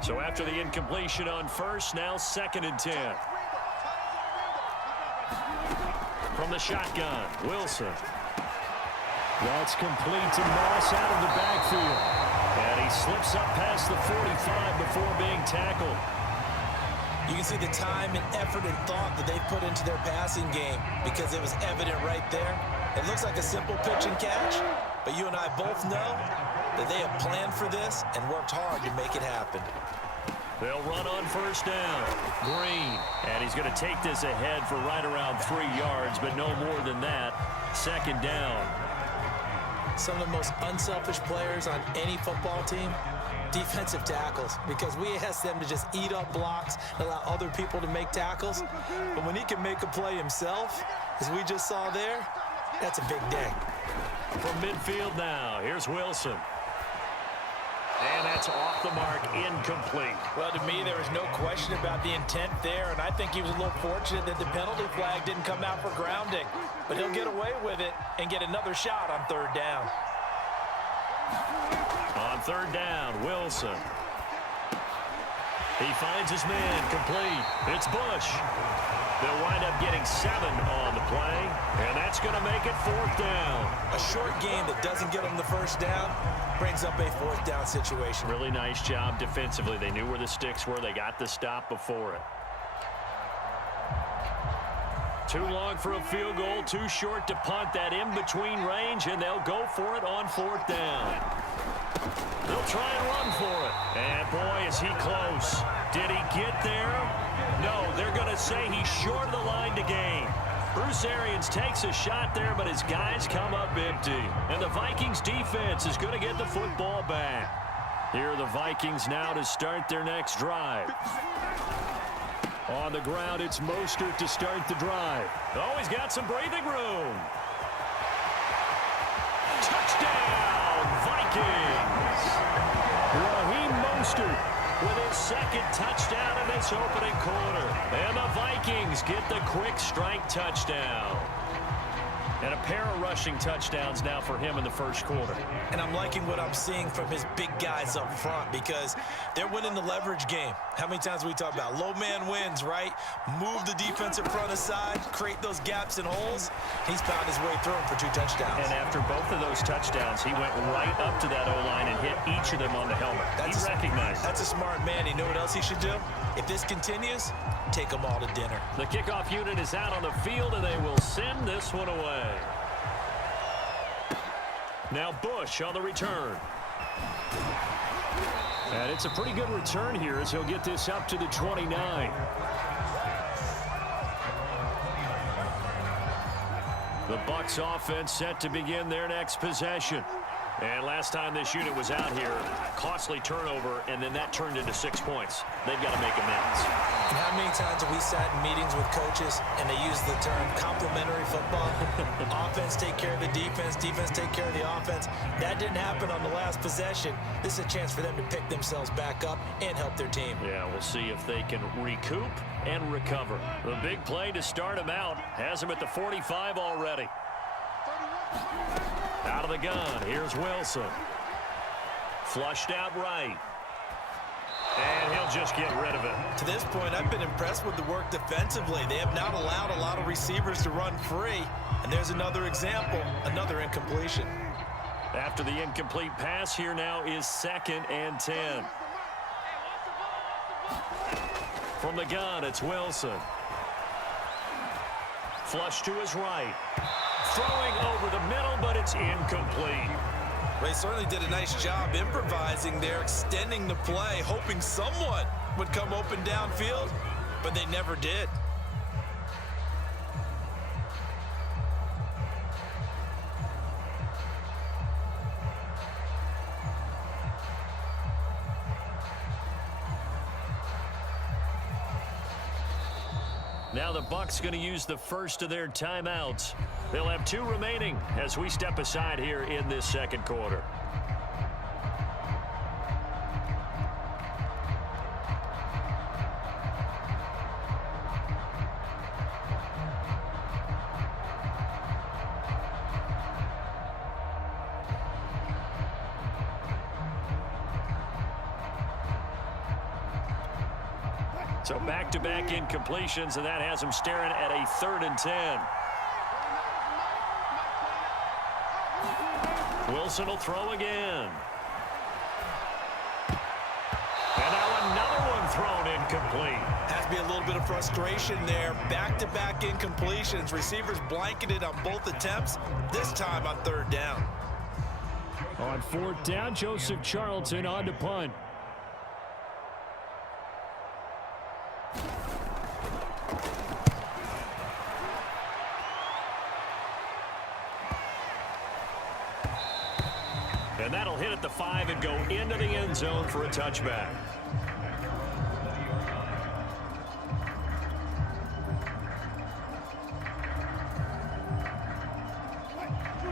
So after the incompletion on first, now 2nd and 10. From the shotgun, Wilson. That's complete to Moss out of the backfield. And he slips up past the 45 before being tackled. You can see the time and effort and thought that they've put into their passing game because it was evident right there. It looks like a simple pitch and catch, but you and I both know that they have planned for this and worked hard to make it happen. They'll run on first down. Green. And he's going to take this ahead for right around 3 yards, but no more than that. 2nd down. Some of the most unselfish players on any football team, defensive tackles, because we ask them to just eat up blocks and allow other people to make tackles. But when he can make a play himself, as we just saw there, that's a big day. From midfield now, here's Wilson. And that's off the mark, incomplete. Well, to me, there was no question about the intent there, and I think he was a little fortunate that the penalty flag didn't come out for grounding. But he'll get away with it and get another shot on 3rd down. On 3rd down, Wilson. He finds his man, complete. It's Bush. They'll wind up getting 7 on the play, and that's going to make it 4th down. A short game that doesn't get them the 1st down brings up a 4th down situation. Really nice job defensively. They knew where the sticks were. They got the stop before it. Too long for a field goal, too short to punt. That in-between range, and they'll go for it on 4th down. They'll try and run for it. And, boy, is he close. Did he get there? No, they're going to say he's short of the line to gain. Bruce Arians takes a shot there, but his guys come up empty. And the Vikings defense is going to get the football back. Here are the Vikings now to start their next drive. On the ground, it's Mostert to start the drive. Oh, he's got some breathing room. Touchdown, Vikings! Raheem Mostert with his 2nd touchdown in this opening quarter. And the Vikings get the quick strike touchdown. And a pair of rushing touchdowns now for him in the 1st quarter. And I'm liking what I'm seeing from his big guys up front because they're winning the leverage game. How many times we talk about low man wins, right? Move the defensive front aside, create those gaps and holes. He's found his way through them for 2 touchdowns. And after both of those touchdowns, he went right up to that O-line and hit each of them on the helmet. He recognized it. That's a smart man. You know what else he should do? If this continues, take them all to dinner. The kickoff unit is out on the field, and they will send this one away. Now Bush on the return. And it's a pretty good return here as he'll get this up to the 29. The Bucs offense set to begin their next possession. And last time this unit was out here, costly turnover, and then that turned into 6 points. They've got to make amends. And how many times have we sat in meetings with coaches and they use the term complementary football? Offense take care of the defense, defense take care of the offense. That didn't happen on the last possession. This is a chance for them to pick themselves back up and help their team. Yeah, we'll see if they can recoup and recover. The big play to start him out has him at the 45 already. Out of the gun, here's Wilson. Flushed out right. And he'll just get rid of it. To this point, I've been impressed with the work defensively. They have not allowed a lot of receivers to run free. And there's another example, another incompletion. After the incomplete pass, here now is 2nd and 10. From the gun, it's Wilson. Flush to his right. Throwing over the middle, but it's incomplete. They certainly did a nice job improvising there, extending the play, hoping someone would come open downfield, but they never did. Now the Bucs going to use the first of their timeouts. They'll have 2 remaining as we step aside here in this 2nd quarter. So back-to-back incompletions, and that has him staring at a 3rd and 10. Wilson will throw again. And now another one thrown incomplete. Has to be a little bit of frustration there. Back-to-back incompletions. Receivers blanketed on both attempts, this time on 3rd down. On 4th down, Joseph Charlton on to punt. And that'll hit at the 5 and go into the end zone for a touchback.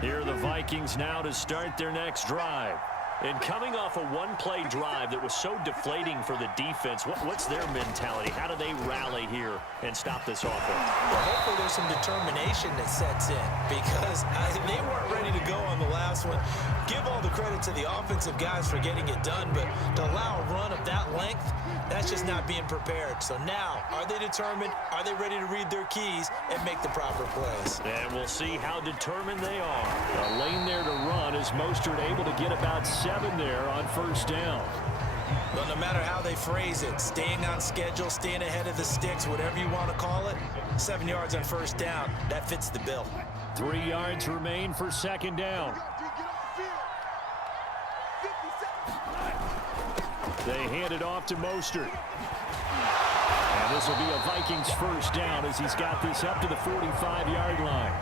Here are the Vikings now to start their next drive. And coming off a one-play drive that was so deflating for the defense, what's their mentality? How do they rally here and stop this offense? Well, hopefully there's some determination that sets in because they weren't ready to go on the last one. Give all the credit to the offensive guys for getting it done, but to allow a run of that length, that's just not being prepared. So now, are they determined? Are they ready to read their keys and make the proper plays? And we'll see how determined they are. A lane there to run is Mostert able to get about 7 there on 1st down. Well, no matter how they phrase it, staying on schedule, staying ahead of the sticks, whatever you want to call it, 7 yards on 1st down, that fits the bill. 3 yards remain for 2nd down. They hand it off to Mostert. And this will be a Vikings 1st down as he's got this up to the 45-yard line.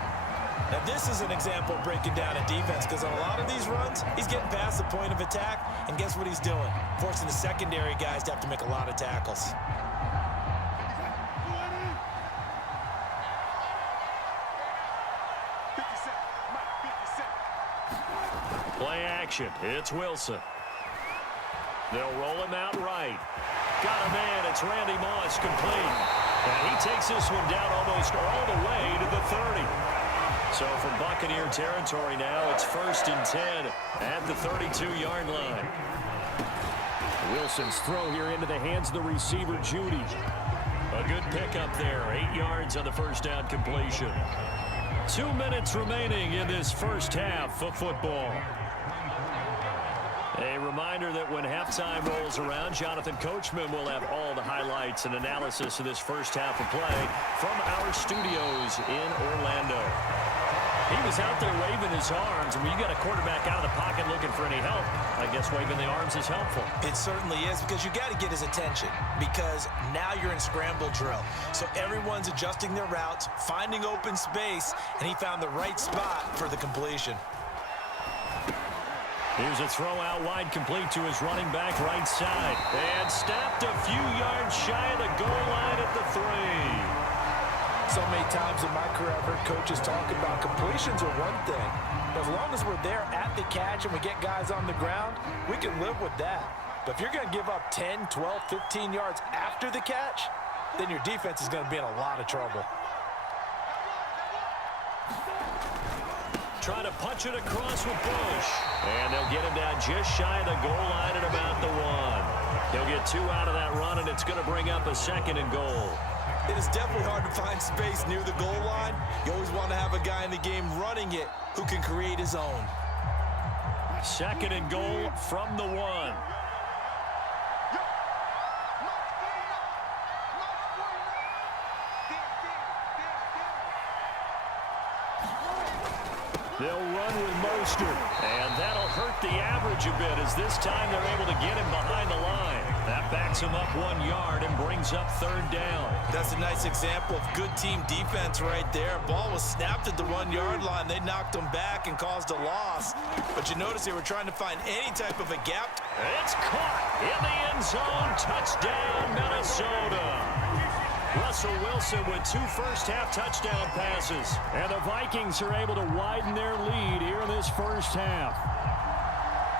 Now, this is an example of breaking down a defense because on a lot of these runs, he's getting past the point of attack, and guess what he's doing? Forcing the secondary guys to have to make a lot of tackles. Play action. It's Wilson. They'll roll him out right. Got a man. It's Randy Moss complete. And he takes this one down almost all the way to the 30. So from Buccaneer territory now, it's 1st and 10 at the 32-yard line. Wilson's throw here into the hands of the receiver, Judy. A good pickup there. 8 yards on the 1st down completion. 2 minutes remaining in this first half of football. A reminder that when halftime rolls around, Jonathan Coachman will have all the highlights and analysis of this first half of play from our studios in Orlando. He was out there waving his arms, and when you got a quarterback out of the pocket looking for any help, I guess waving the arms is helpful. It certainly is because you got to get his attention because now you're in scramble drill. So everyone's adjusting their routes, finding open space, and he found the right spot for the completion. Here's a throw out wide complete to his running back right side. And stopped a few yards shy of the goal line at the 3. So many times in my career, I've heard coaches talk about completions are one thing. But as long as we're there at the catch and we get guys on the ground, we can live with that. But if you're going to give up 10, 12, 15 yards after the catch, then your defense is going to be in a lot of trouble. Trying to punch it across with Bush. And they'll get him down just shy of the goal line at about the 1. He'll get 2 out of that run, and it's going to bring up a 2nd and goal. It is definitely hard to find space near the goal line. You always want to have a guy in the game running it who can create his own. 2nd and goal from the 1. They'll run with Mostert, and that'll hurt the average a bit as this time they're able to get him behind the line. That backs him up 1 yard and brings up 3rd down. That's a nice example of good team defense right there. Ball was snapped at the 1 yard line. They knocked him back and caused a loss. But you notice they were trying to find any type of a gap. It's caught in the end zone. Touchdown, Minnesota. Russell Wilson with 2 first-half touchdown passes. And the Vikings are able to widen their lead here in this first half.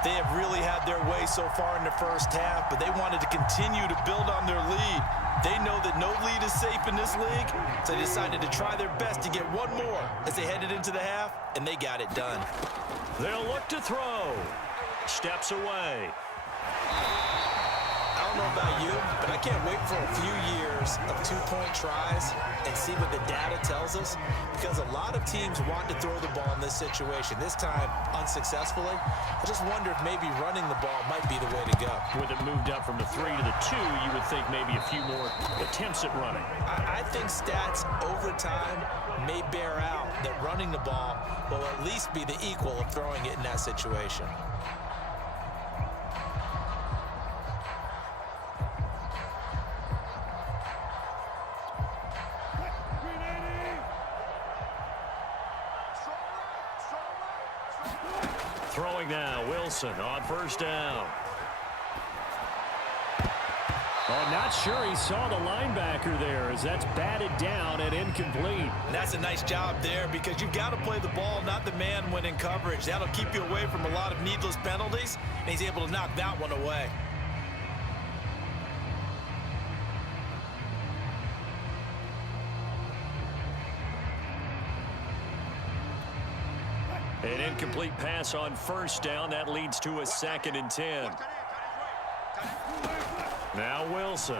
They have really had their way so far in the first half, but they wanted to continue to build on their lead. They know that no lead is safe in this league, so they decided to try their best to get one more as they headed into the half, and they got it done. They'll look to throw. Steps away. don't know about you, but I can't wait for a few years of two-point tries and see what the data tells us, because a lot of teams want to throw the ball in this situation, this time unsuccessfully. I just wonder if maybe running the ball might be the way to go. With it moved up from the 3 to the 2, you would think maybe a few more attempts at running. I think stats over time may bear out that running the ball will at least be the equal of throwing it in that situation. Throwing now, Wilson on first down. Oh, not sure he saw the linebacker there, as that's batted down and incomplete. And that's a nice job there, because you've got to play the ball, not the man when in coverage. That'll keep you away from a lot of needless penalties, and he's able to knock that one away. An incomplete pass on first down. That leads to a 2nd and 10. Now Wilson.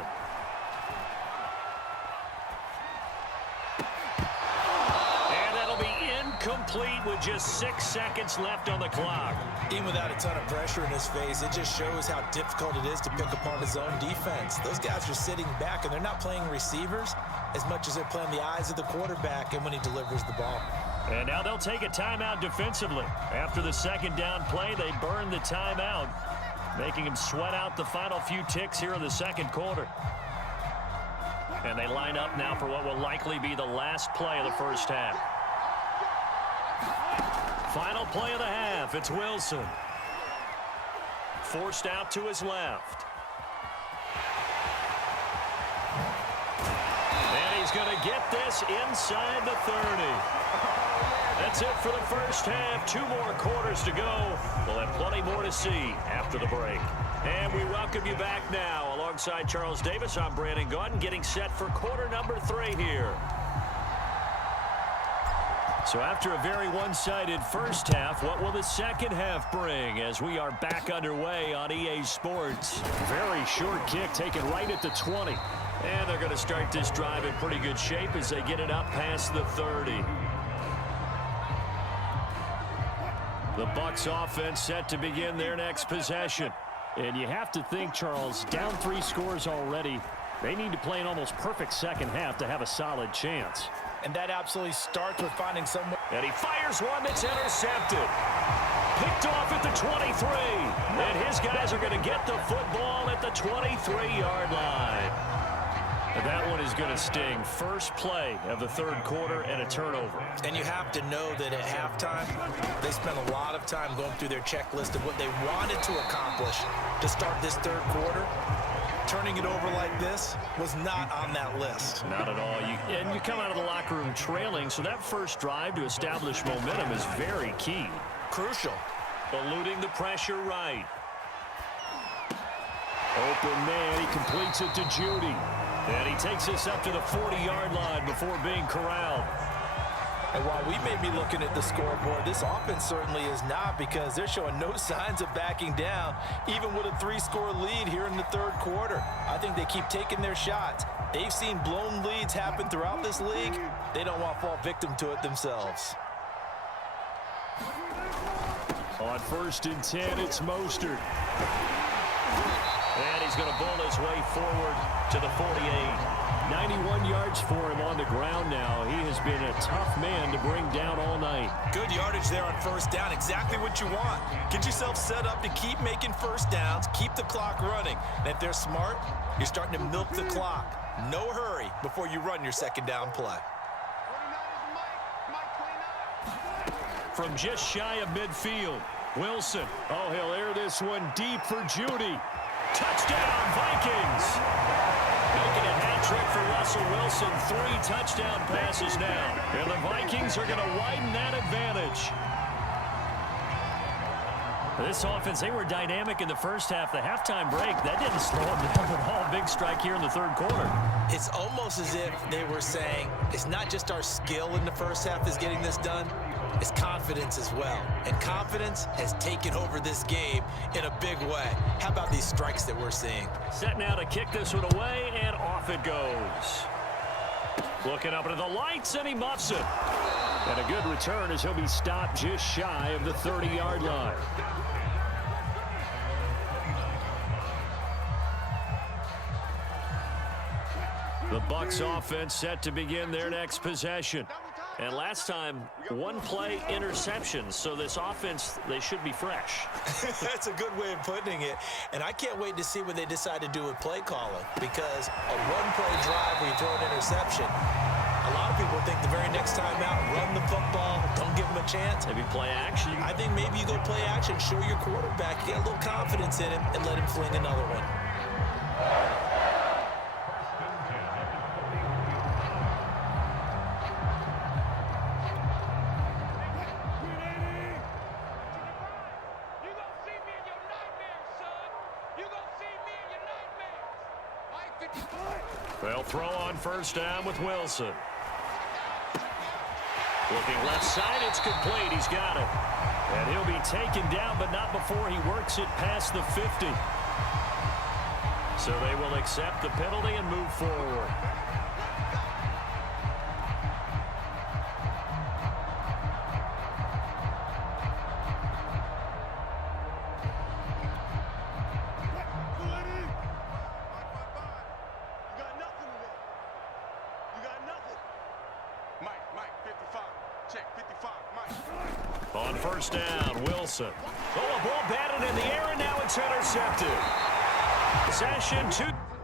And that'll be incomplete with just 6 seconds left on the clock. Even without a ton of pressure in his face, it just shows how difficult it is to pick apart his own defense. Those guys are sitting back, and they're not playing receivers as much as they're playing the eyes of the quarterback and when he delivers the ball. And now they'll take a timeout defensively. After the 2nd down play, they burn the timeout, making him sweat out the final few ticks here in the 2nd quarter. And they line up now for what will likely be the last play of the first half. Final play of the half, it's Wilson. Forced out to his left. And he's going to get this inside the 30. That's it for the first half. 2 more quarters to go. We'll have plenty more to see after the break. And we welcome you back now. Alongside Charles Davis, I'm Brandon Gaudin, getting set for quarter number 3 here. So after a very one-sided first half, what will the second half bring as we are back underway on EA Sports? Very short kick taken right at the 20. And they're going to start this drive in pretty good shape as they get it up past the 30. The Bucs offense set to begin their next possession. And you have to think, Charles, down 3 scores already. They need to play an almost perfect second half to have a solid chance. And that absolutely starts with finding someone. And he fires one that's intercepted. Picked off at the 23. And his guys are going to get the football at the 23-yard line. And that one is going to sting. First play of the 3rd quarter and a turnover. And you have to know that at halftime, they spent a lot of time going through their checklist of what they wanted to accomplish to start this 3rd quarter. Turning it over like this was not on that list. Not at all. And you come out of the locker room trailing, so that first drive to establish momentum is very key. Crucial. Eluding the pressure right. Open man, he completes it to Judy. And he takes this up to the 40-yard line before being corralled. And while we may be looking at the scoreboard, this offense certainly is not, because they're showing no signs of backing down, even with a 3-score lead here in the 3rd quarter. I think they keep taking their shots. They've seen blown leads happen throughout this league. They don't want to fall victim to it themselves. On 1st and 10, it's Mostert. And he's going to bull his way forward to the 48. 91 yards for him on the ground now. He has been a tough man to bring down all night. Good yardage there on first down. Exactly what you want. Get yourself set up to keep making first downs, keep the clock running. And if they're smart, you're starting to milk the clock. No hurry before you run your 2nd down play. From just shy of midfield, Wilson. Oh, he'll air this one deep for Judy. Touchdown, Vikings! Making a hat-trick for Russell Wilson. 3 touchdown passes now. And the Vikings are going to widen that advantage. This offense, they were dynamic in the first half. The halftime break, that didn't slow them down at all. Big strike here in the 3rd quarter. It's almost as if they were saying, it's not just our skill in the first half that's getting this done. is confidence as well. And confidence has taken over this game in a big way. How about these strikes that we're seeing? Set now to kick this one away, and off it goes. Looking up into the lights, and he muffs it. And a good return as he'll be stopped just shy of the 30-yard line. The Bucs offense set to begin their next possession. And last time, one-play interception. So this offense, they should be fresh. That's a good way of putting it. And I can't wait to see what they decide to do with play calling. Because a one-play drive where you throw an interception, a lot of people think the very next time out, run the football, don't give them a chance. Maybe play action. I think maybe you go play action, show your quarterback, get a little confidence in him, and let him fling another one. They'll throw on first down with Wilson. Looking left side, it's complete. He's got it. And he'll be taken down, but not before he works it past the 50. So they will accept the penalty and move forward. On first down, Wilson. Oh, a ball batted in the air, and now it's intercepted. Possession 2.